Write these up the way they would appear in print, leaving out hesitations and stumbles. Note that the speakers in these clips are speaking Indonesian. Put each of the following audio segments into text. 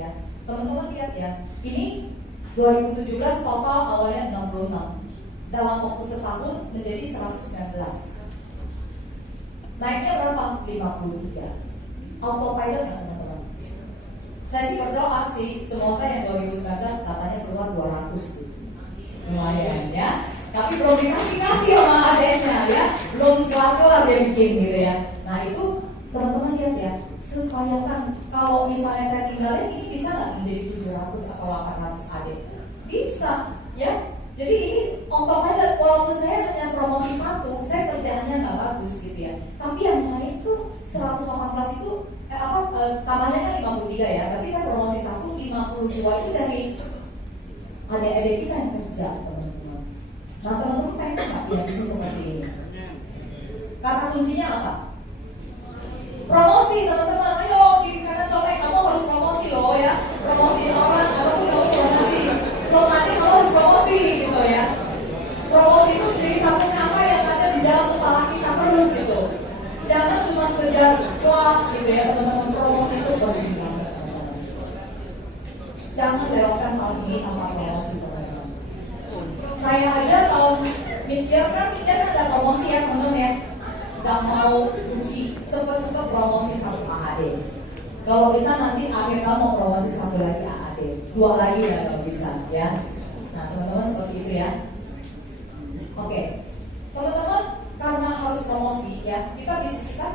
ya. Teman-teman lihat ya, ini 2017 total awalnya 66, dalam waktu setahun menjadi 119. Naiknya berapa? 53. Autopilot nggak teman-teman? Saya sih berdoa sih, semoga yang 2019 katanya keluar 200 gitu. Lumayan ya. Tapi belum dikasih sama adanya ya, belum kelar dia bikin gitu ya. Nah itu teman-teman lihat ya, sebayangkan kalau misalnya saya tinggalin ini bisa nggak menjadi 700 atau 800 AD? Bisa ya. Jadi ini autopilot, walaupun saya hanya promosi 1, saya kerjaannya nggak bagus gitu ya. Tapi yang lain tuh 118 itu tambahnya kan 53 ya. Berarti saya promosi 1, 52 itu dari adik-adik kita yang kerja, teman-teman. Nah teman-teman pengen nggak punya bisnis seperti ini? Kata kuncinya apa? Promosi, teman-teman. Ayo kiri kanan colek, kamu harus promosi loh ya. Promosi orang, apapun kamu promosi. Lo nanti kamu harus promosi gitu ya. Promosi itu jadi satu kata yang ada di dalam kepala kita terus gitu. Jangan cuma kejar kuat gitu ya teman-teman. Promosi itu penting banget, teman-teman. Jangan lewatkan tahun ini tanpa promosi, teman-teman. Saya aja tahun mikir ada promosi ya teman-teman ya. Gak mau uji, cepet-cepet promosi 1 AAD. Kalau bisa nanti akhir tahun mau promosi 1 lagi AAD, 2 lagi ya kalau bisa ya. Nah teman-teman seperti itu ya. Oke, teman-teman karena harus promosi ya, bisnisnya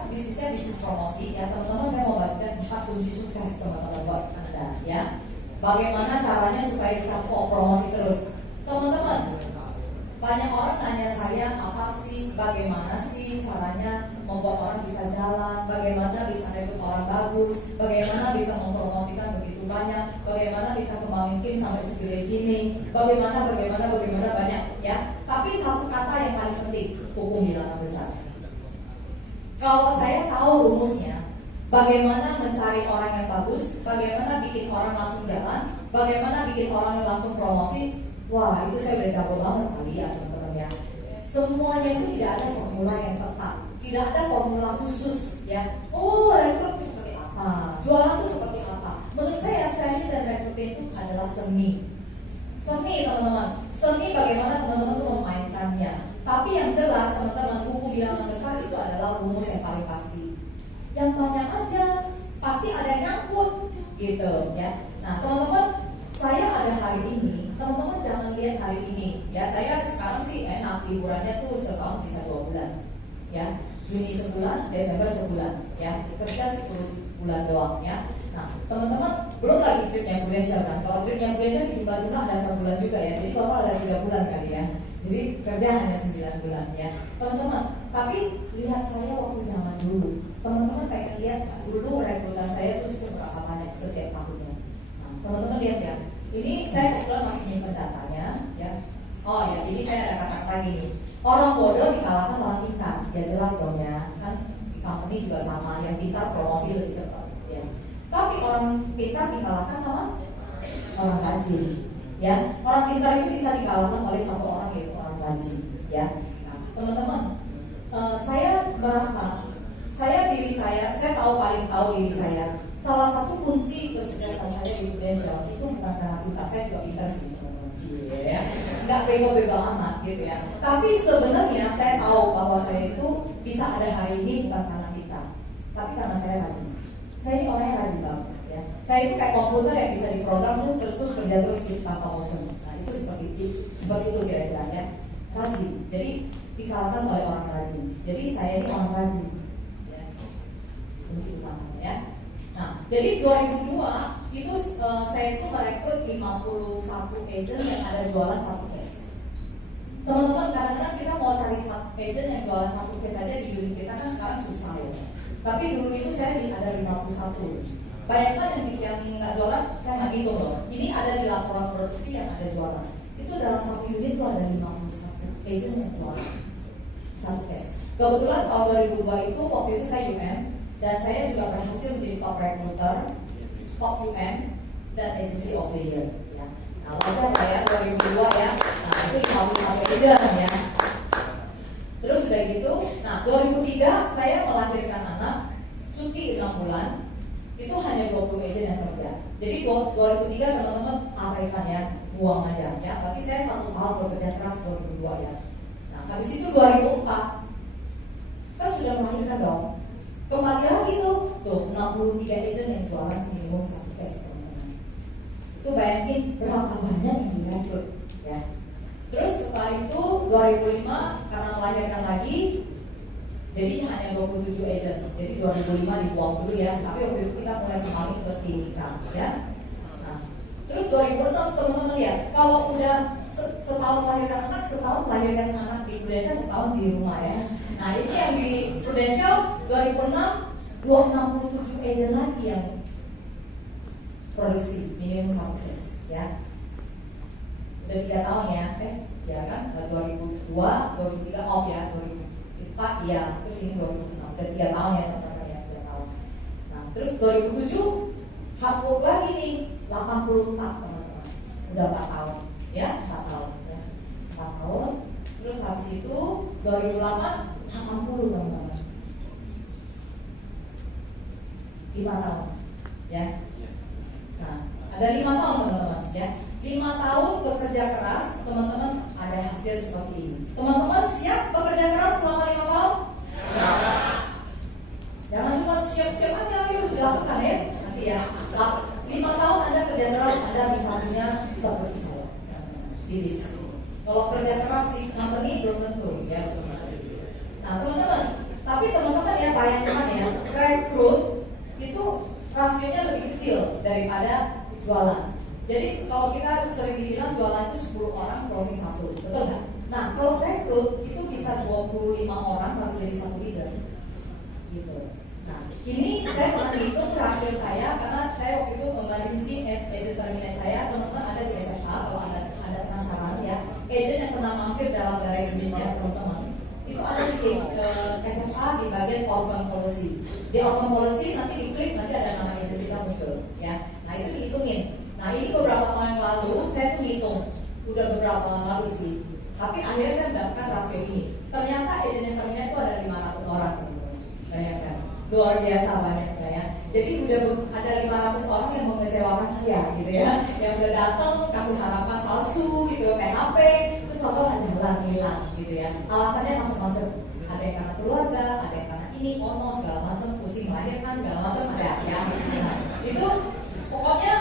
bisnis promosi ya teman-teman. Saya mau bagikan 4 kunci sukses teman-teman buat Anda ya. Bagaimana caranya supaya bisa promosi terus, teman-teman? Banyak orang nanya saya bagaimana sih caranya membuat orang bisa jalan, bagaimana bisa rekrut orang bagus, bagaimana bisa mempromosikan begitu banyak, bagaimana bisa kembangin tim sampai segede gini, bagaimana banyak ya. Tapi satu kata yang paling penting, hukum bilangan besar. Kalau saya tahu rumusnya, bagaimana mencari orang yang bagus, bagaimana bikin orang langsung jalan, bagaimana bikin orang langsung promosi, wah itu saya udah jago banget kali ya teman-teman ya. Semuanya itu tidak ada formula yang tepat, tidak ada formula khusus ya. Oh rekrut itu seperti apa, jualan itu seperti apa. Menurut saya selling dan rekrutmen itu adalah seni teman-teman. Seni bagaimana teman-teman itu memainkannya. Tapi yang jelas teman-teman, hukum bilangan besar itu adalah rumus yang paling pasti. Yang banyak aja pasti ada yang nyangkut gitu ya. Nah teman-teman, saya ada hari ini. Teman-teman jangan lihat hari ini ya, saya sekarang sih enak, liburannya tuh setahun bisa 2 bulan ya. Juni sebulan, Desember sebulan ya, kerja 10 bulan doang ya. Nah teman-teman belum lagi tripnya Indonesia kan. Kalau tripnya Indonesia jumlah ada 1 bulan juga ya, jadi total ada 3 bulan kali ya. Jadi kerja hanya 9 bulan ya teman-teman. Tapi lihat saya waktu zaman dulu, teman-teman pengen lihat dulu rekrutan saya tuh seberapa banyak setiap tahunnya. Nah teman-teman lihat ya, ini saya kebetulan masih nyimpen datanya ya. Oh ya, jadi saya ada kata-kata lagi nih. Orang bodoh dikalahkan orang pintar. Ya jelas dong ya. Kan di company juga sama, yang pintar promosi lebih cepat ya. Tapi orang pintar dikalahkan sama orang rajin ya. Orang pintar itu bisa dikalahkan oleh satu orang, yaitu orang rajin ya. Nah, teman-teman, saya merasa saya paling tahu diri saya. Salah satu kunci kesuksesan saya di Indonesia itu bukan karena pintar, saya juga pintar sih teman-teman ya. Nggak bego-bego amat gitu ya. Tapi sebenarnya saya tahu bahwa saya itu bisa ada hari ini bukan karena pintar, tapi karena saya rajin. Saya ini orangnya rajin banget ya. Saya itu kayak komputer yang bisa diprogram terus kerja terus tanpa bosan. Nah itu seperti itu kira-kira ya. Rajin. Jadi dikalahkan oleh orang rajin. Jadi saya ini orang rajin ya. Kunci utamanya ya. Nah, jadi 2002 itu saya itu merekrut 51 agent yang ada jualan 1 case. Teman-teman, kadang-kadang kita mau cari agent yang jualan 1 case aja di unit kita kan sekarang susah ya. Tapi dulu itu saya ada 51. Bayangkan yang nggak jualan, saya nggak hitung loh. Ini ada di laporan produksi yang ada jualan. Itu dalam satu unit itu ada 51 agent yang jualan 1 case. Kebetulan tahun 2002 itu waktu itu saya UM. Dan saya juga berhasil menjadi top recruiter, top UM, dan agency of the year ya. Nah wajar ya 2002 ya. Nah itu 51 agent ya. Terus udah gitu, nah 2003 saya melahirkan anak, cuti 6 bulan, itu hanya 20 agent yang kerja. Jadi 2003 teman-teman abaikan ya, buang aja ya. Tapi saya 1 tahun bekerja keras 2002 ya. Nah, habis itu 2004 kan sudah melahirkan dong. Kembali lagi tuh 63 agent yang jualan minimum 1 S teman-teman. Itu bayangin berapa banyak yang direkrut ya. Terus setelah itu 2005 karena melahirkan lagi, jadi hanya 27 agent. Jadi 2005 dibuang dulu ya. Tapi waktu itu kita mulai kembali ke klinika ya. Nah, terus 2006 teman-teman lihat, kalau udah setahun melahirkan anak, setahun melahirkan anak di Prudential, setahun di rumah ya. Nah ini yang di Prudential 2006 267 agent lagi yang produksi minimum 1 S ya. Udah 3 tahun ya, ya kan 2002, 2003 off ya, 2004 ya, terus ini 2006 udah 3 tahun ya teman-teman ya, 3 tahun. Nah terus 2007 hapus lagi nih 84 teman-teman, udah 4 tahun ya, 4 tahun ya, 4 tahun. Terus habis itu 2008 80 teman-teman, 5 tahun ya. Nah ada 5 tahun teman-teman ya. 5 tahun bekerja keras, teman-teman ada hasil seperti ini. Teman-teman siap bekerja keras selama 5 tahun? Jangan cuma siap-siap aja, harus dilakukan ya. Nanti ya, 5 tahun Anda kerja keras, Anda bisa punya seperti saya di bisnis. Kalau kerja keras di company belum tentu ya. Nah teman-teman, tapi teman-teman ya bayangkan ya, rekrut itu rasionya lebih kecil daripada jualan. Jadi kalau kita sering dibilang jualan itu 10 orang closing 1, betul nggak? Nah kalau rekrut itu bisa 25 orang lalu jadi 1 leader gitu. Nah ini saya pernah hitung rasio saya karena saya waktu itu membandingkan agent terminate saya. Teman-teman ada di SFA, kalau ada penasaran ya, agent yang pernah mampir dalam galeri ini ya teman-teman, itu ada di SFA di bagian outbound policy. Di outbound policy nanti diklik, nanti ada nama agent kita muncul ya. Nah itu dihitungin. Nah ini beberapa tahun yang lalu saya tuh hitung, udah beberapa tahun lalu sih. Tapi akhirnya saya mendapatkan rasio ini. Ternyata agent yang terminate itu ada 500 orang teman-teman. Bayangkan, luar biasa banyaknya ya. Jadi udah ada 500 orang yang mengecewakan saya gitu ya, yang udah datang kasih harapan palsu gitu, PHP, terus soto nggak jalan, hilang gitu ya. Alasannya macam-macam. Ada yang karena keluarga, ada yang karena ini, ono segala macam, kucing melahirkan segala macam ada ya. Nah, itu pokoknya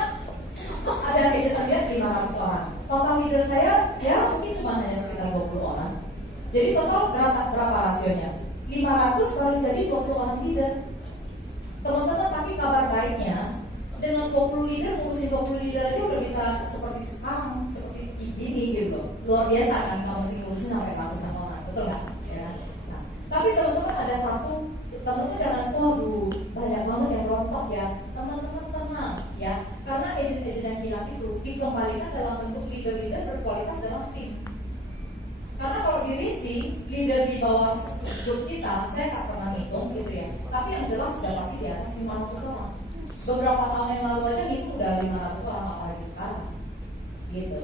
ada agent terlihat 500 orang. Total leader saya ya mungkin cuma hanya sekitar 20 orang. Jadi total berapa rasionya? 500 baru jadi 20 orang leader. Teman-teman, tapi kabar baiknya dengan 20 leader, ngurusin 20 leader aja udah bisa seperti sekarang, seperti ini gitu. Luar biasa kan kalau mesti ngurusin sampai ratusan orang, betul nggak? Ya. Nah, tapi teman-teman ada satu, teman-teman jangan waduh banyak banget yang rontok ya. Teman-teman tenang ya, karena agent-agent yang hilang itu dikembalikan dalam bentuk leader-leader berkualitas dalam tim. Karena kalau dirinci leader di bawah grup kita, saya nggak pernah ngitung gitu ya. Tapi yang jelas sudah pasti di atas 500 orang. Beberapa tahun yang lalu aja itu udah 500 orang, apalagi sekarang. Gitu.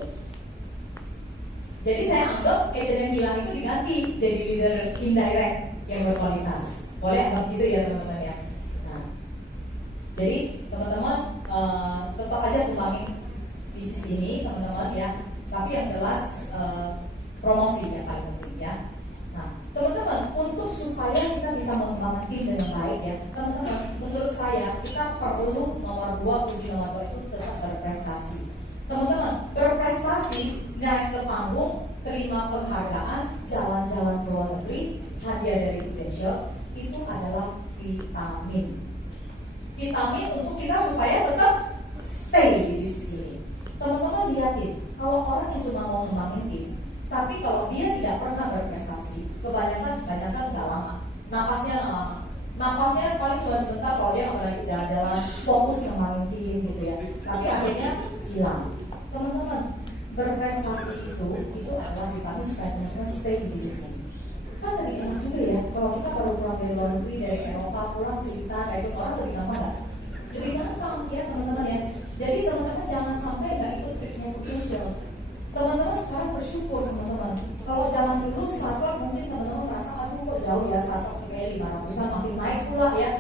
Jadi saya anggap agent yang hilang itu diganti jadi leader indirect yang berkualitas. Boleh anggap gitu ya teman-teman ya. Nah, jadi teman-teman tetap aja kembangin bisnis ini teman-teman ya. Tapi yang jelas promosi yang paling penting ya. Nah, teman-teman, untuk supaya kita bisa mengembangkan tim dengan baik ya, teman-teman, menurut saya kita perlu nomor 2, kunci nomor 2 itu tetap berprestasi. Teman-teman, berprestasi, naik ke panggung, terima penghargaan, jalan-jalan ke luar negeri, hadiah dari Prudential, itu adalah vitamin. Vitamin untuk kita supaya tetap stay di bisnis ini. Teman-teman lihatin, kalau orang yang cuma mau ngembangin tim, tapi kalau dia tidak pernah berprestasi, kebanyakan nggak lama. Napasnya nggak lama. Napasnya paling cuma sebentar kalau dia nggak jalan-jalan, fokus ngembangin tim gitu ya. Tapi akhirnya hilang. Teman-teman, berprestasi itu adalah vitamin supaya teman-teman stay di bisnis ini. Kan lebih enak juga ya, kalau kita baru pulang dari luar negeri, dari Eropa, pulang cerita kayak itu orang lebih gampang nggak? Lebih gampang ya teman-teman ya. Jadi teman-teman jangan sampai nggak ikut Prudential. Teman-teman sekarang bersyukur teman-teman. Kalau zaman dulu startup mungkin teman-teman merasa aduh kok jauh ya startup kayak 500-an makin naik pula ya.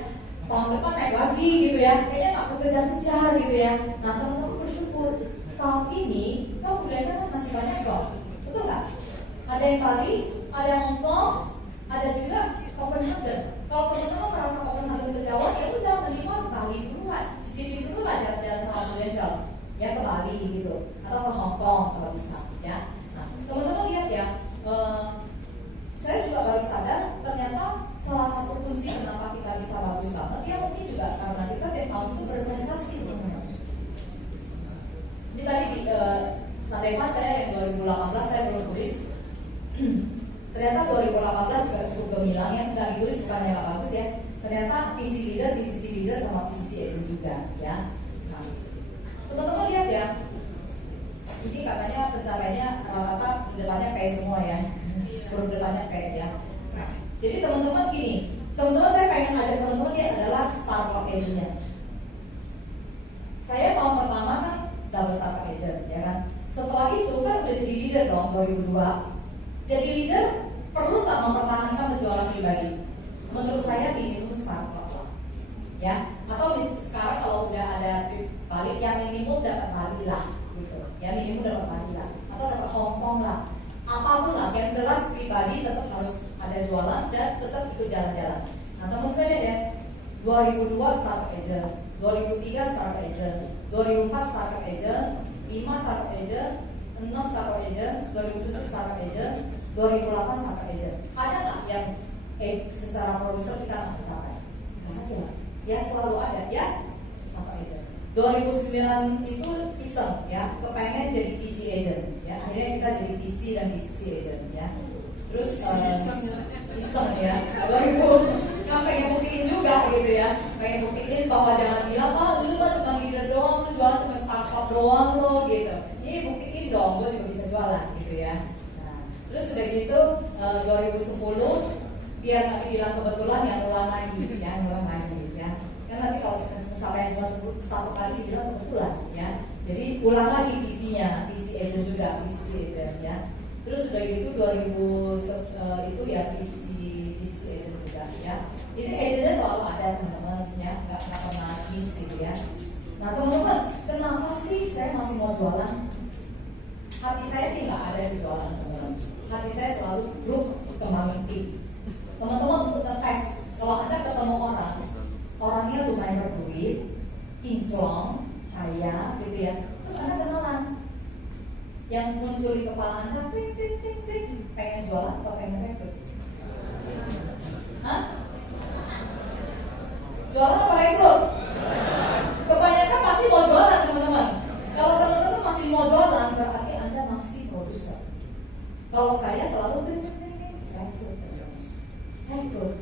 Tahun depan naik lagi gitu ya. Kayaknya nggak kekejar-kejar gitu gitu ya. Nah teman-teman bersyukur tahun ini Indonesia kan masih banyak dong, betul nggak? Ada yang Bali, ada yang Hong Kong, ada juga Copenhagen. Kalau teman-teman merasa Copenhagen kejauhan, ya udah minimal Bali duluan, cicipin dulu lah jalan-jalan sama Indonesia, ya ke Bali gitu, atau ke Hong Kong kalau bisa, ya. Nah teman-teman lihat ya, saya juga baru sadar ternyata salah satu kunci kenapa kita bisa bagus banget ya mungkin juga karena kita tiap tahun itu berprestasi, teman-teman. Ini tadi di Sadewa saya yang 2018 saya belum tulis. Ternyata 2018 juga cukup gemilang ya, nggak ditulis bukannya nggak bagus ya. Ternyata visi leader sama PCC itu juga ya. Nah, teman-teman lihat ya, ini katanya pencapaiannya rata-rata depannya P semua ya, huruf depannya P ya. Nah, jadi teman-teman gini, teman-teman saya pengen ajak teman-teman lihat adalah Startup Agent-nya. Saya tahun pertama kan double Startup Agent ya kan. Setelah itu kan udah jadi leader dong 2002. Jadi leader perlu tak mempertahankan penjualan pribadi? Menurut saya ini itu startup lah, ya. Atau sekarang kalau udah ada balik, yang minimum dapat Bali lah, gitu. Ya minimum dapat Bali lah, atau dapat Hong Kong lah. Apapun lah, yang jelas pribadi tetap harus ada jualan dan tetap ikut jalan-jalan. Nah teman-teman lihat ya, 2002 startup agent, 2003 startup agent, 2004 startup agent, 5 startup agent, 6 startup agent, 2007 startup agent, 2008 startup agent. Ada nggak yang secara produser kita nggak tercapai? Pasti lah. Ya selalu ada ya startup agent. 2009 itu iseng ya, kepengen jadi PC agent ya. Akhirnya kita jadi PC dan PCC agent ya. Terus iseng ya. 2000 kan pengen buktiin juga gitu ya. Pengen buktiin bahwa jangan bilang lu mah cuma leader doang, lu jualan cuma startup doang lo gitu. Ini buktiin dong, gue juga bisa jualan gitu ya. Terus udah gitu 2010 biar nanti bilang kebetulan yang ulang lagi ya, kan nanti kalau sampai cuma satu kali bilang kebetulan ya, jadi ulang lagi PC-nya, PC agent juga, PC agent ya. Terus udah gitu 2000 itu ya PC agent juga ya. Ini agentnya selalu ada teman-teman ya, nggak pernah miss gitu ya. Nah teman-teman, kenapa sih saya masih mau jualan? Hati saya sih nggak ada di jualan teman-teman. Hati saya selalu grup kembangin tim. Teman-teman untuk ngetes, kalau Anda ketemu orang, orangnya lumayan berduit, kinclong, kaya, gitu ya. Terus Anda kenalan, yang muncul di kepala Anda, pengen jualan atau pengen rekrut? Hah? Jualan apa rekrut? Kebanyakan pasti mau jualan teman-teman. Kalau teman-teman masih mau jualan, berarti Anda masih produser. Kalau saya selalu rekrut,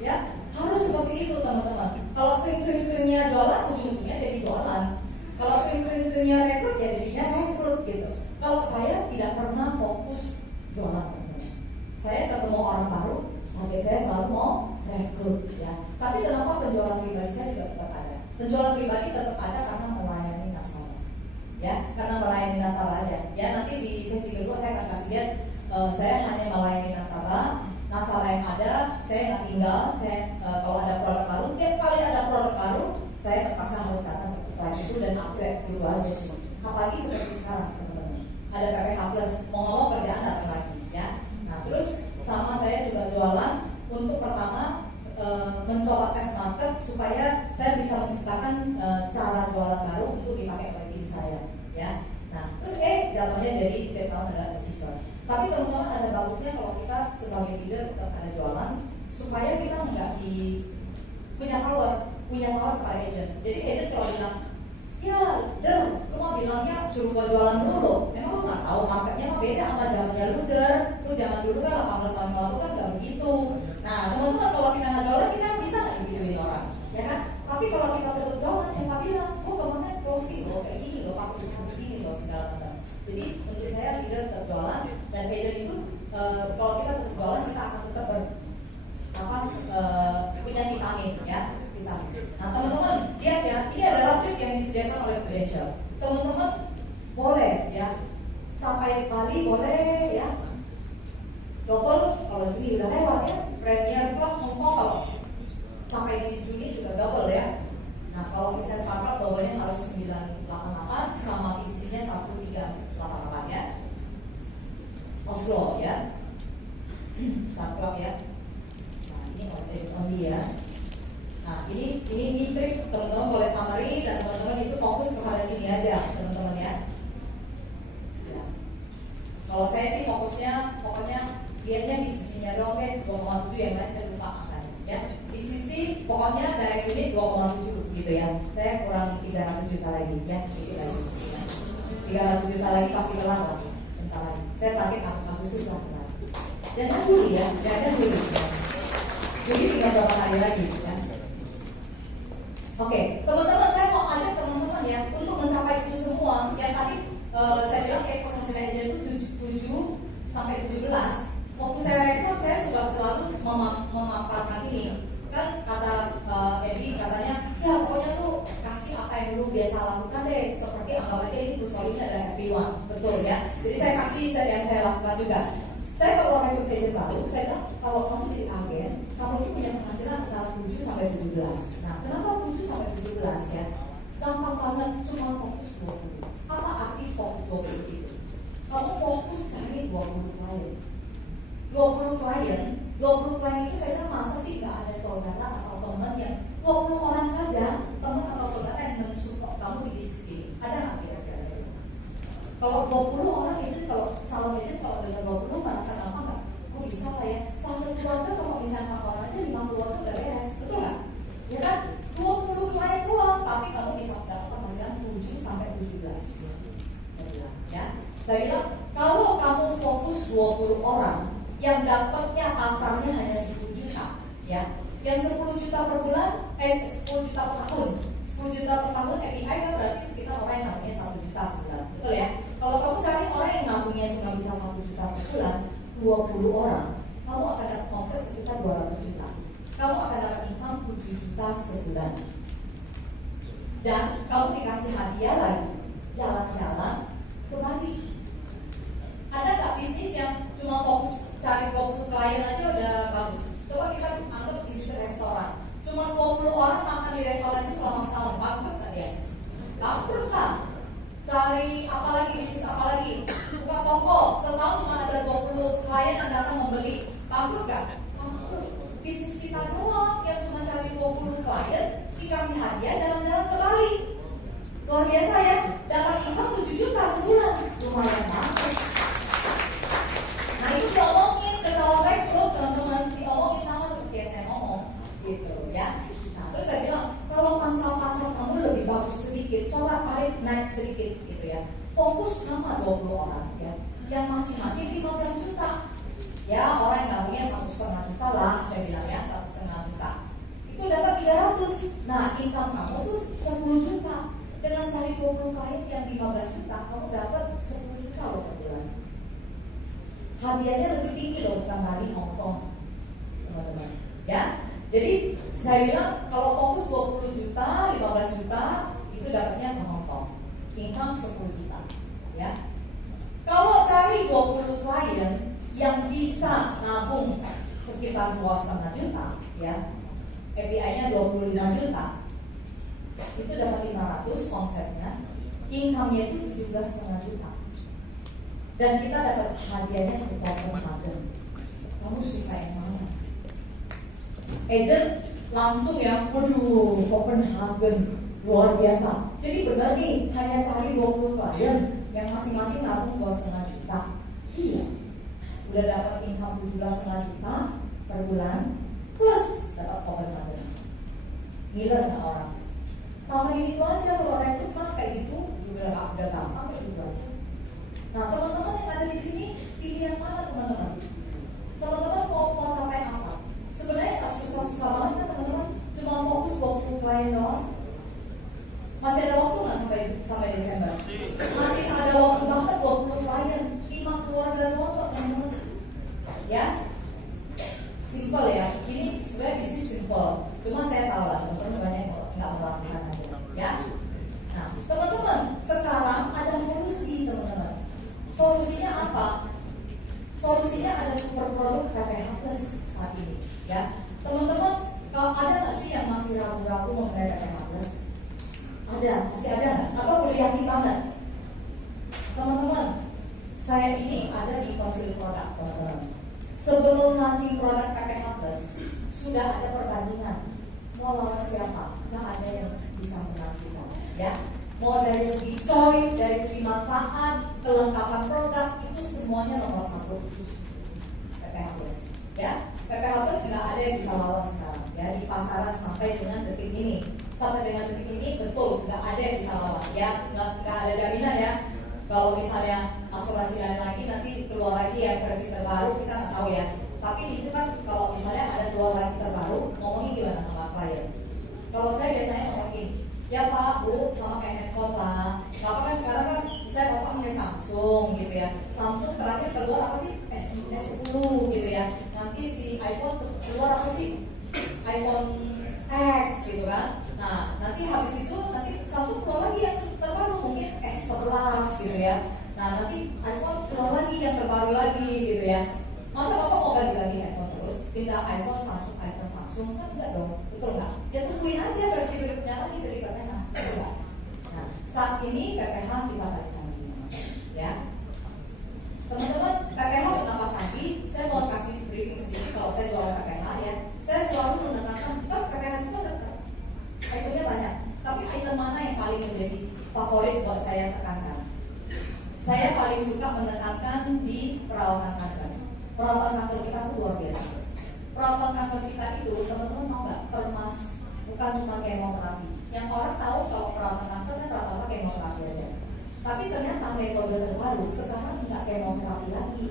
ya harus seperti itu teman-teman. Kalau tim-timnya jualan, ujung-ujungnya jadi jualan. Kalau tim-timnya rekrut, ya jadinya rekrut gitu. Kalau saya tidak pernah fokus jualan teman-teman. Saya ketemu orang baru, target saya selalu mau rekrut ya. Tapi kenapa penjualan pribadi saya juga tetap ada? Penjualan pribadi tetap ada karena melayani nasabah. Ya, karena melayani nasabah aja. Ya, nanti di sesi kedua saya akan kasih lihat saya hanya melayani nasabah yang ada, saya nggak tinggal. Saya kalau ada produk baru, tiap kali ada produk baru, saya terpaksa harus datang ke live itu dan upgrade gitu aja sih. Apalagi seperti sekarang teman-teman, ada PPH Plus, mau ngomong kerjaan datang lagi ya. Nah terus sama saya juga jualan untuk pertama mencoba test market supaya saya bisa menciptakan cara jualan baru untuk dipakai oleh tim saya ya. Nah terus jatuhnya jadi tiap tahun ada achiever. Tapi teman-teman ada bagusnya kalau kita sebagai leader tetap ada jualan supaya kita nggak punya power kepada agent. Jadi agent kalau bilang, ya lu mau bilangnya suruh gua jualan dulu, memang lu nggak tahu marketnya mah beda sama zamannya leader. Tuh zaman dulu kan 18 tahun lalu kan nggak begitu. Nah teman-teman kalau kita nggak jualan kita bisa nggak digituin orang, ya kan? Tapi kalau kita tetap jualan, siapa bilang, kemana closing lo kayak gini lo, pakai begini lo segala macam. Jadi menurut saya leader tetap jualan dan agent itu kalau kita tetap jualan kita akan tetap punya vitamin ya, vitamin. Nah teman-teman lihat ya, ini adalah trip yang disediakan oleh Prudential. Teman-teman boleh ya sampai Bali boleh ya, double kalau Juni udah lewat ya, Premier Club Hong Kong kalau sampai di Juni juga double ya. Nah, kalau misalnya startup bawahnya harus 988 sama isinya 1388 ya. Oslo ya. Startup ya. Nah, ini only ya. Nah, ini trik teman-teman boleh summary dan teman-teman itu fokus kepada sini aja, teman-teman ya. Ya. Kalau saya sih fokusnya pokoknya lihatnya bisnisnya dong deh, 2,7 yang lain saya lupa akan ya. Bisnis pokoknya dari ini 2,7 gitu ya. Saya kurang 300 juta lagi ya, sedikit lagi. 300 juta lagi pasti kelar lah. Bentar lagi. Saya target Agustus lah kelar. Dan dulu ya, jangan dulu. Ya. Jadi tinggal berapa hari lagi ya. Oke, teman-teman saya mau ajak teman-teman ya untuk mencapai itu semua. Yang tadi saya bilang kayak penghasilan aja itu 7 sampai 17. Waktu saya rekrut saya suka selalu memaparkan ini. Kan kata Edi katanya, "Ya, pokoknya tuh kasih apa yang lu biasa lakukan deh." Seperti anggap aja ini Brusolina dan FP1. Betul ya. Jadi saya kasih yang saya lakukan juga. Saya kalau rekrut agent baru, saya bilang kalau kamu jadi agen, kamu itu punya penghasilan antara 7 sampai 17. Nah, kenapa 7 sampai 17 ya? Gampang banget, cuma fokus 20. Apa arti fokus 20 itu? Kamu fokus cari 20 klien. 20 klien itu saya bilang masa sih gak ada saudara atau teman yang 20 orang saja, teman atau saudara yang mensupport kamu di bisnis ini. Ada nggak kira-kira saya? Kalau 20 orang itu, kalau calon agent kalau dengan 20 merasa gampang nggak? Oh bisa lah ya, satu keluarga kalau misalnya 4 orang aja 50 orang udah beres, betul nggak? Ya kan? 20 klien doang, tapi kamu bisa dapat penghasilan 7 sampai 17. Ya, saya bilang kalau kamu fokus 20 orang yang dapatnya pasarnya hanya 10 juta, ya, yang 10 juta per bulan, 10 juta per tahun, 10 juta per tahun API kan berarti sekitar orang yang nabungnya 1 juta sebulan, betul ya? Kalau kamu cari orang yang nabungnya cuma bisa 1 juta per bulan, 20 orang, kamu akan dapat omset sekitar 200 juta. Kamu akan dapat income 7 juta sebulan. Dan kamu dikasih hadiah lagi, jalan-jalan ke Bali. Ada nggak bisnis yang cuma fokus cari 20 klien aja udah bagus? Coba kita anggap bisnis restoran, cuma 20 orang makan di restoran itu selama setahun, bangkrut nggak dia? Bangkrut kan? Cari apa lagi, bisnis apa lagi? Buka toko, setahun cuma ada 20 klien yang datang membeli, bangkrut nggak? Bangkrut. Bisnis kita doang yang cuma cari 20 klien, dikasih hadiah jalan-jalan ke Bali. Luar biasa ya, dapat income 7 juta sebulan, lumayan banget. Nah itu diomongin ke calon rekrut, teman-teman, diomongin sama seperti yang saya ngomong, gitu ya. Nah terus saya bilang, kalau pasar kamu lebih bagus sedikit, coba tarik naik sedikit, gitu ya. Fokus sama 20 orang, ya, yang masing-masing 15 juta. Ya orang yang nabungnya 1,5 juta lah, saya bilang ya, 1,5 juta. Itu dapat 300. Nah income kamu tuh 10 juta. Dengan cari 20 klien yang 15 juta, kamu dapat 10 juta loh per bulan. Hadiahnya lebih tinggi loh, bukan Bali, Hongkong, teman-teman. Ya, jadi saya bilang kalau fokus 20 juta, 15 juta itu dapatnya ke Hongkong. Income 10 juta. Ya. Kalau cari 20 klien yang bisa nabung sekitar 2,5 juta, ya, KPI-nya 25 juta, itu dapat 500 konsepnya, income-nya itu 17,5 juta. Dan kita dapat hadiahnya ke Copenhagen. Kamu suka yang mana? Agent langsung ya, waduh, Copenhagen luar biasa. Jadi benar nih, hanya cari 20 klien yang masing-masing nabung 2,5 juta. Iya, udah dapat income 17,5 juta per bulan, plus dapat Copenhagen. Gila nggak orang? Tawarin itu aja, kalau rekrut mah kayak gitu juga udah gampang kayak gitu aja. Nah teman-teman yang ada di sini pilih yang mana teman-teman? Teman-teman mau capai apa? Sebenarnya nggak susah-susah banget kan teman-teman? Cuma fokus 20 klien doang. Masih ada waktu nggak sampai Desember? Masih ada waktu banget 20 klien, 5 keluarga doang kok teman-teman. Ya, simple ya. Ini sebenarnya bisnis simple. Cuma saya tahu lah teman-teman banyak yang nggak melakukan aja. Ya. Nah teman-teman, sekarang ada solusi teman-teman. Solusinya apa? Solusinya ada super produk KPH Plus saat ini, ya. Teman-teman, kalau ada nggak sih yang masih ragu-ragu mengenai KPH Plus? nggak? Apa boleh yakin banget? Teman-teman, saya ini ada di konsil produk. Sebelum launching produk PPH Plus, sudah ada perbandingan. Mau lawan siapa? Nggak ada yang bisa menang kita, ya. Mau dari segi coy, dari segi manfaat, kelengkapan produk, itu semuanya nomor 1 PPH Plus, ya. PPH Plus nggak ada yang bisa lawan sekarang, ya, di pasaran sampai dengan detik ini. Sampai dengan detik ini betul nggak ada yang bisa lawan, ya. Nggak ada jaminan, ya. Kalau misalnya asuransi lain lagi nanti keluar lagi yang versi terbaru, kita nggak tahu, ya. Tapi itu kan kalau misalnya ada keluar lagi terbaru, ngomongin gimana sama klien? Kalau saya biasanya ngomongin, ya Pak, Bu, sama kayak handphone lah. Bapak kan sekarang kan, saya bapak pakai Samsung gitu ya. Samsung terakhir keluar apa sih? S10 gitu ya. Nanti si iPhone keluar apa sih? iPhone X gitu kan. Nah, nanti habis itu nanti Samsung keluar lagi yang terbaru, mungkin S11 gitu ya. Nah, nanti iPhone keluar lagi yang terbaru lagi gitu ya. Masa bapak mau ganti lagi handphone terus? Pindah iPhone Samsung kan enggak dong, betul nggak? Ya tungguin aja versi berikutnya lagi dari PPH, betul nggak? Nah, saat ini PPH kita balik canggih, ya. Teman-teman, PPH kenapa canggih? Saya mau kasih briefing sedikit kalau saya jual PPH, ya. Saya selalu menekankan, kan PPH itu ada itemnya banyak, tapi item mana yang paling menjadi favorit buat saya tekankan? Saya paling suka menekankan di perawatan kanker. Perawatan kanker kita itu luar biasa. Perawatan kanker kita itu, teman-teman mau nggak, bukan cuma kemoterapi. Yang orang tahu kalau perawatan kanker kan rata-rata kemoterapi aja. Tapi ternyata metode terbaru sekarang nggak kemoterapi lagi.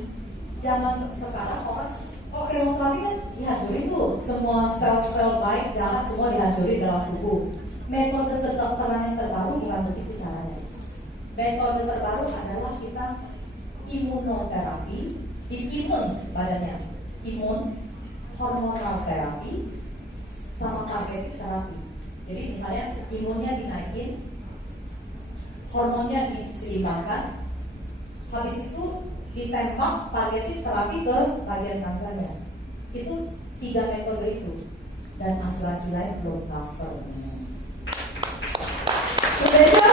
Zaman sekarang orang, kemoterapi kan dihancurin tuh, semua sel-sel baik jahat semua dihancurin dalam tubuh. Metode kedokteran yang terbaru bukan begitu caranya. Metode terbaru adalah kita imunoterapi, imun badannya, imun, hormonal terapi sama targeted terapi. Jadi misalnya imunnya dinaikin, hormonnya diseimbangkan, habis itu ditembak targeted terapi ke bagian kankernya. Itu 3 metode itu, dan asuransi lain belum cover. Sudah bisa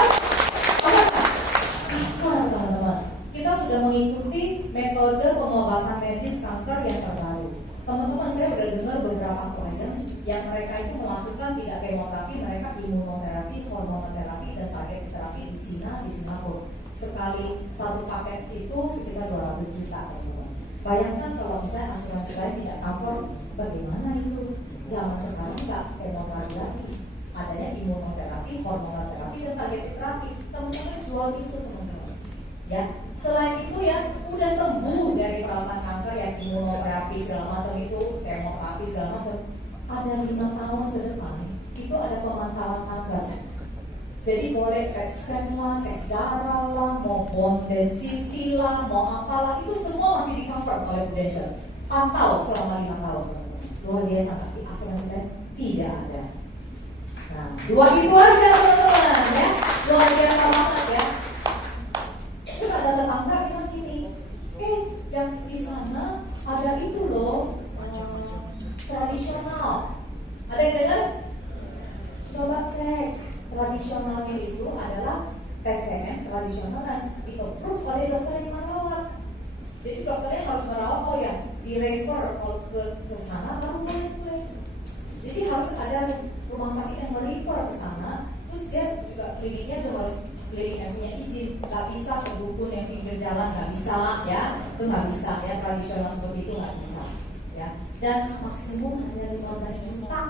teman-teman. Kita sudah mengikuti metode pengobatan medis kanker yang terbaru. Teman-teman, saya sudah dengar beberapa klien yang mereka itu melakukan tidak kemoterapi, mereka imunoterapi, hormonoterapi, dan target terapi di Cina, di Singapura. Sekali satu paket itu sekitar 200 juta. Teman-teman. Bayangkan kalau misalnya asuransi lain tidak cover, bagaimana itu? Zaman sekarang nggak kemoterapi lagi, adanya imunoterapi, hormonoterapi, dan target terapi. Teman-teman jual itu, teman-teman. Ya. Selain itu ya, udah sembuh dari perawatan kanker yang imunoterapi segala macam itu, kemoterapi segala macam. Ada 5 tahun ke depan, itu ada pemantauan kanker. Jadi boleh PET scan lah, cek darah lah, mau bone density lah, mau apalah, itu semua masih di cover oleh Prudential. Pantau selama 5 tahun. Luar biasa, tapi asuransi kan tidak ada. Nah, 2 itu aja teman-teman ya, luar biasa banget ya. Itu ada tetangga bilang gini, yang di sana ada itu loh, tradisional. Ada yang dengar? Coba cek. Tradisionalnya itu adalah TCM tradisional dan di-approve oleh dokter yang merawat. Jadi dokternya harus merawat, oh ya, di-refer ke sana baru boleh. Jadi harus ada rumah sakit yang merefer ke sana, terus dia juga kliniknya tuh harus klinik yang punya izin, nggak bisa ke dukun yang pinggir jalan, nggak bisa ya, itu nggak bisa ya, tradisional seperti itu nggak bisa ya. Dan maksimum hanya 15 juta,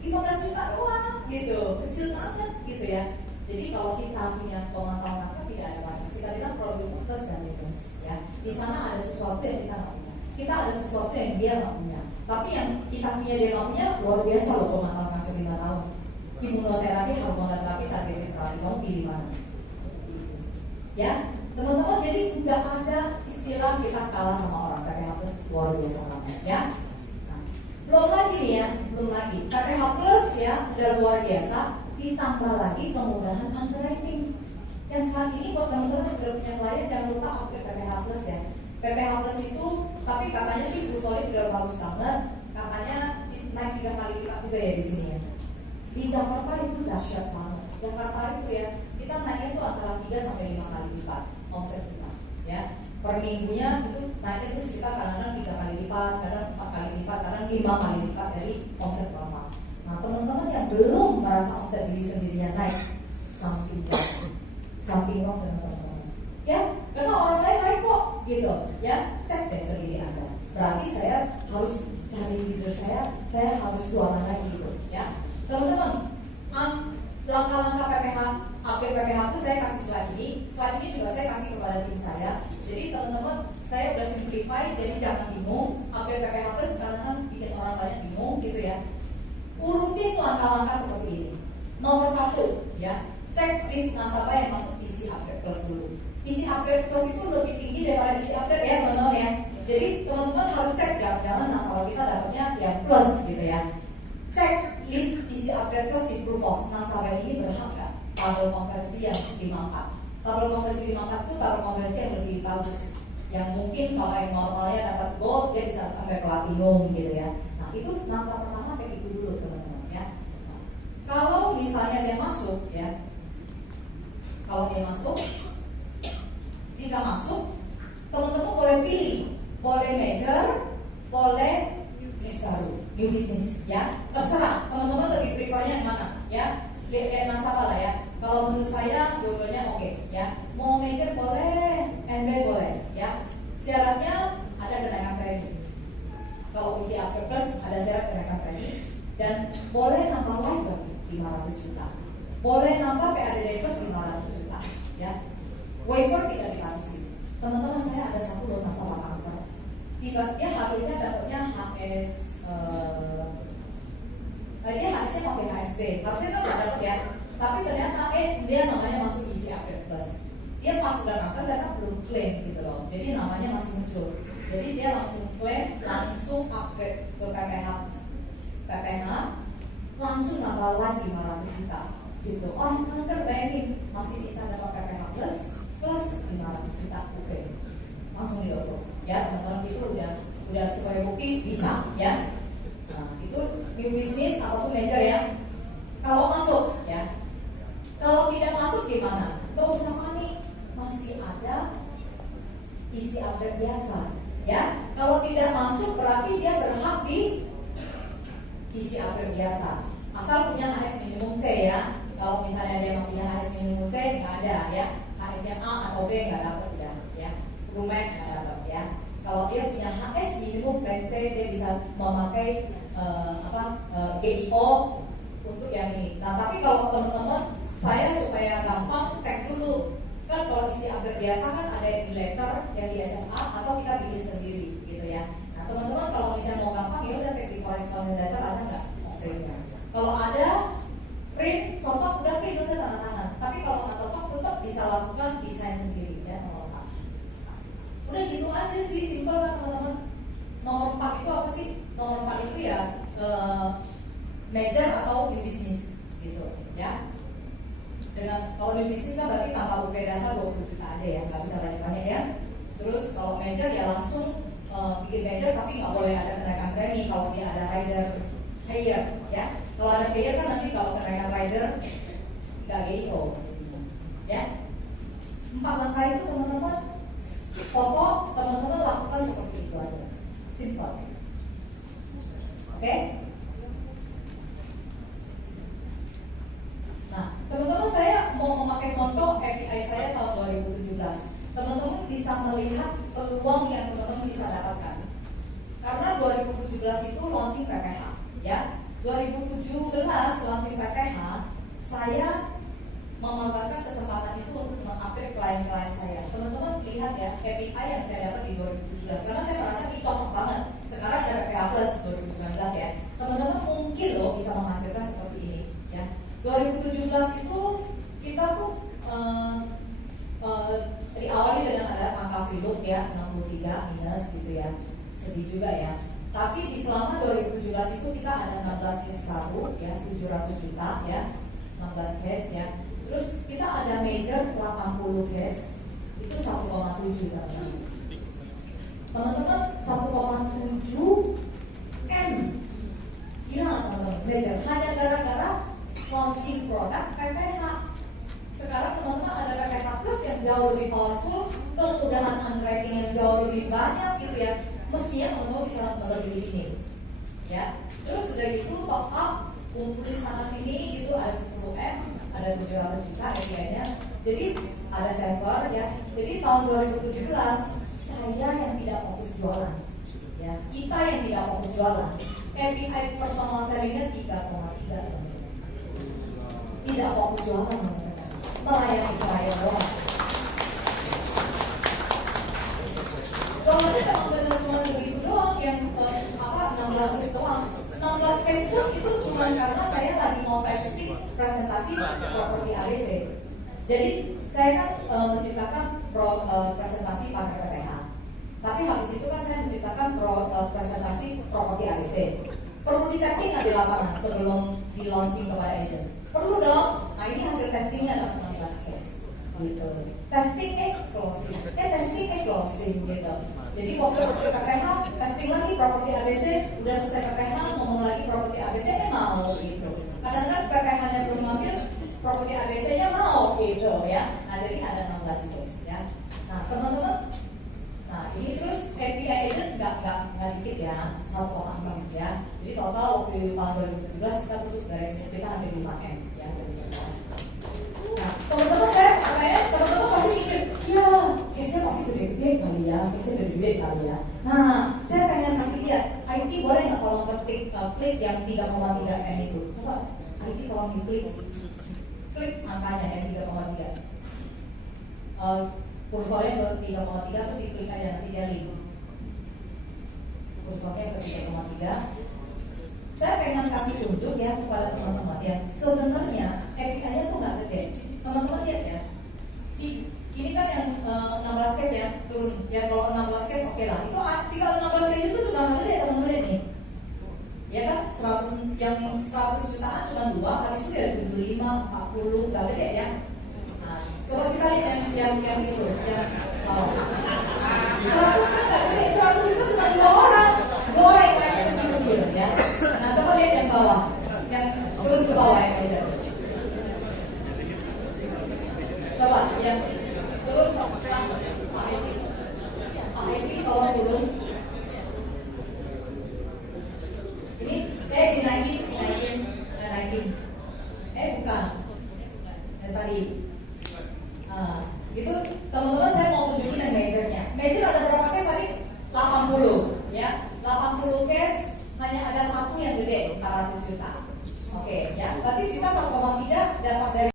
15 juta doang gitu, kecil banget gitu ya. Jadi kalau kita punya pemantauan kanker tidak ada batas, kita bilang produk plus dan minus ya. Di sana ada sesuatu yang kita nggak punya, kita ada sesuatu yang dia nggak punya. Tapi yang kita punya dia nggak punya, luar biasa loh pemantauan kanker 5 tahun. Imunoterapi, hormonoterapi, targeted terapi, mau pilih mana? Ya, teman-teman, jadi nggak ada istilah kita kalah sama orang. PPH Plus luar biasa banget ya. Nah, belum lagi nih ya, belum lagi. PPH Plus ya udah luar biasa, ditambah lagi kemudahan underwriting. Yang saat ini buat teman-teman yang sudah punya klien, jangan lupa upgrade PPH Plus ya. PPH Plus itu, tapi katanya sih Bu Solid juga bagus banget. Katanya naik 3 kali lipat juga ya di sini ya. Di Jakarta itu dahsyat banget. Jakarta itu ya, kita naiknya tuh antara 3 sampai 5 kali lipat omset kita, ya. Per minggunya itu naiknya tuh sekitar kadang-kadang 3 kali lipat, kadang 4 kali lipat, kadang 5 kali lipat dari omset bapak. Nah, teman-teman yang belum merasa omset diri sendirinya naik, samping wrong dengan teman-teman. Ya, karena orang lain naik kok, gitu. Ya, cek deh ke diri Anda. Berarti saya harus cari leader saya harus jualan lagi gitu, ya. Teman-teman, langkah-langkah PPH, upgrade PPH itu saya kasih slide ini juga saya kasih kepada tim saya. Jadi teman-teman, saya udah simplify, jadi jangan bingung. Upgrade PPH plus karena kan bikin orang banyak bingung gitu ya. Urutin langkah-langkah seperti ini. Nomor 1, ya, cek list nasabah yang masuk isi upgrade plus dulu. Isi upgrade plus itu lebih tinggi daripada isi upgrade ya teman-teman ya. Jadi teman-teman harus cek ya, jangan nasabah kita dapatnya yang plus gitu ya. Cek list isi upgrade plus di Proofos, nasabah ini berhak nggak tabel konversi yang 54. Tabel konversi 54 itu tabel konversi yang lebih bagus, yang mungkin kalau yang normalnya dapat gold dia bisa sampai platinum gitu ya. Nah itu langkah pertama, cek itu dulu teman-teman ya. Nah, kalau misalnya dia masuk ya, jika masuk teman-teman boleh pilih, boleh major, boleh baru, new business ya, terserah teman-teman lebih prefernya yang mana ya, lihat nasabah lah ya. Kalau menurut saya dua-duanya oke ya, mau major boleh, NB boleh ya. Syaratnya ada kenaikan premi. Kalau isi upgrade plus ada syarat kenaikan premi, dan boleh nambah life dong 500 juta, boleh nambah PADD plus 500 juta ya. Waiver tidak dibatasi. Teman-teman, saya ada satu loh nasabah kantor, tiba-tiba harusnya dapatnya HS, dia harusnya masih HSP, harusnya kan nggak dapat ya, tapi ternyata dia namanya masuk isi upgrade plus. Dia pas udah kantor ternyata belum claim gitu loh, jadi namanya masih muncul. Jadi dia langsung claim, langsung upgrade ke PPH, langsung nambah live 500 juta gitu. Orang kantor bayangin masih bisa dapat PPH plus 500 juta, oke, langsung dioper ya teman-teman. Itu udah sebagai bukti bisa ya. Nah, itu new business ataupun major ya. Kalau masuk ya, kalau tidak masuk gimana? Gak usah panik, masih ada isi upgrade biasa ya. Kalau tidak masuk berarti dia berhak di isi upgrade biasa, asal punya HS minimum C ya. Kalau misalnya dia nggak punya HS minimum C, nggak ada ya. HS yang A atau B nggak dapat ya. Rumet nggak dapat ya. Kalau dia punya HS minimum plan C, dia bisa memakai GIO untuk yang ini. Nah, tapi kalau teman-teman, saya supaya gampang cek dulu. Kan kalau isi upgrade biasa kan ada yang di letter, yang di SMA, atau kita bikin sendiri gitu ya. Nah, teman-teman kalau misalnya mau gampang ya udah cek di correspondent data ada nggak offering-nya. Kalau ada print, cocok udah print udah tanda tangan. Tapi kalau nggak cocok tetap bisa lakukan desain sendiri ya, nomor 4. Udah gitu aja sih, simpel kan teman-teman. Nomor 4 itu apa sih? Nomor 4 itu ya major atau new business gitu ya. Dengan kalau new business kan berarti tambah UP dasar 20 juta aja ya, nggak bisa banyak-banyak ya. Terus kalau major ya langsung bikin major, tapi nggak boleh ada kenaikan premi kalau dia ada rider higher ya. Kalau ada higher kan nanti kalau kenaikan rider nggak GIO ya. 4 langkah itu teman-teman, foto teman-teman lakukan seperti itu aja, simple. Oke? Nah, teman-teman, saya mau memakai contoh KPI saya tahun 2017. Teman-teman bisa melihat peluang yang teman-teman bisa dapatkan. Karena 2017 itu launching PPH, ya. 2017 launching PPH, saya memanfaatkan kesempatan itu untuk mengupgrade klien-klien saya. Teman-teman lihat ya KPI yang saya dapat di 2017, karena saya merasa ini cocok banget. Sekarang ada PPH Plus 2019 ya. Teman-teman mungkin loh bisa menghasilkan seperti ini ya. 2017 itu kita tuh diawali dengan ada angka free look ya 63 minus gitu ya, sedih juga ya. Tapi di selama 2017 itu kita ada 16 case baru ya, 700 juta ya, 16 case ya. Terus kita ada major 80 case, itu 1,7 teman-teman, 1,7 M. Gila teman-teman, major hanya gara-gara launching produk PPH powerful, kemudahan underwriting yang jauh lebih banyak gitu ya, mestinya teman-teman bisa melebihi ini ya. Terus udah gitu top up, kumpulin sana sini gitu, ada 10M, ada 700 juta FPI-nya. Jadi ada saver ya. Jadi tahun 2017 saya yang tidak fokus jualan ya, kita yang tidak fokus jualan. FPI personal sellingnya 3,3, tidak fokus jualan, melayani klien doang. Kalau memang benar cuma segitu doang, yang 16 case doang. 16 case pun itu cuma karena saya lagi mau presentasi properti ABC. Jadi saya kan menciptakan presentasi pakai PPH. Tapi habis itu kan saya menciptakan presentasi properti ABC. Perlu ditesting nggak di lapangan sebelum di launching kepada agent? Perlu dong. Nah ini hasil testingnya dapat 16 case. Gitu. Testing closing. Testing closing gitu. Jadi waktu PPH testing lagi properti ABC, udah selesai PPH ngomong lagi properti ABC mau gitu. Kadang-kadang PPH-nya belum ngambil, properti ABC-nya mau gitu ya. Nah jadi ada 16 case ya. Nah teman-teman, nah ini terus KPI agent nggak dikit ya, 1,6 ya. Jadi total waktu tahun 2017 kita tutup dari kita hampir 5M ya. Nah teman-teman teman-teman pasti mikir, ya case-nya pasti gede-gede kali ya, case-nya gede-gede kali ya. Nah saya pengen kasih lihat, IT boleh nggak kalau ketik klik yang 3,3M itu? Coba IT tolong diklik. Klik angkanya yang 3,3. Kursornya ke 3,3 terus diklik aja nanti dia link. Kursornya ke 3,3. Saya pengen kasih tunjuk ya kepada teman-teman ya. Sebenarnya KPI-nya tuh nggak gede. Teman-teman lihat ya. Ini kan yang 16 case ya turun. Ya kalau 16 case oke lah. Itu 16 case itu juga nggak gede teman-teman lihat nih. Ya kan 100 yang 100 jutaan cuma 2, habis itu ya 75, 40 nggak gede ya. Nah, coba kita lihat yang itu, yang 100 kan nggak gede, 100 itu cuma 2 orang yang kecil-kecil ya. Nah coba lihat yang bawah, yang turun ke bawah ya saja. Coba yang turun Pak Eki tolong turun. Ini dinaikin. Bukan. Yang tadi.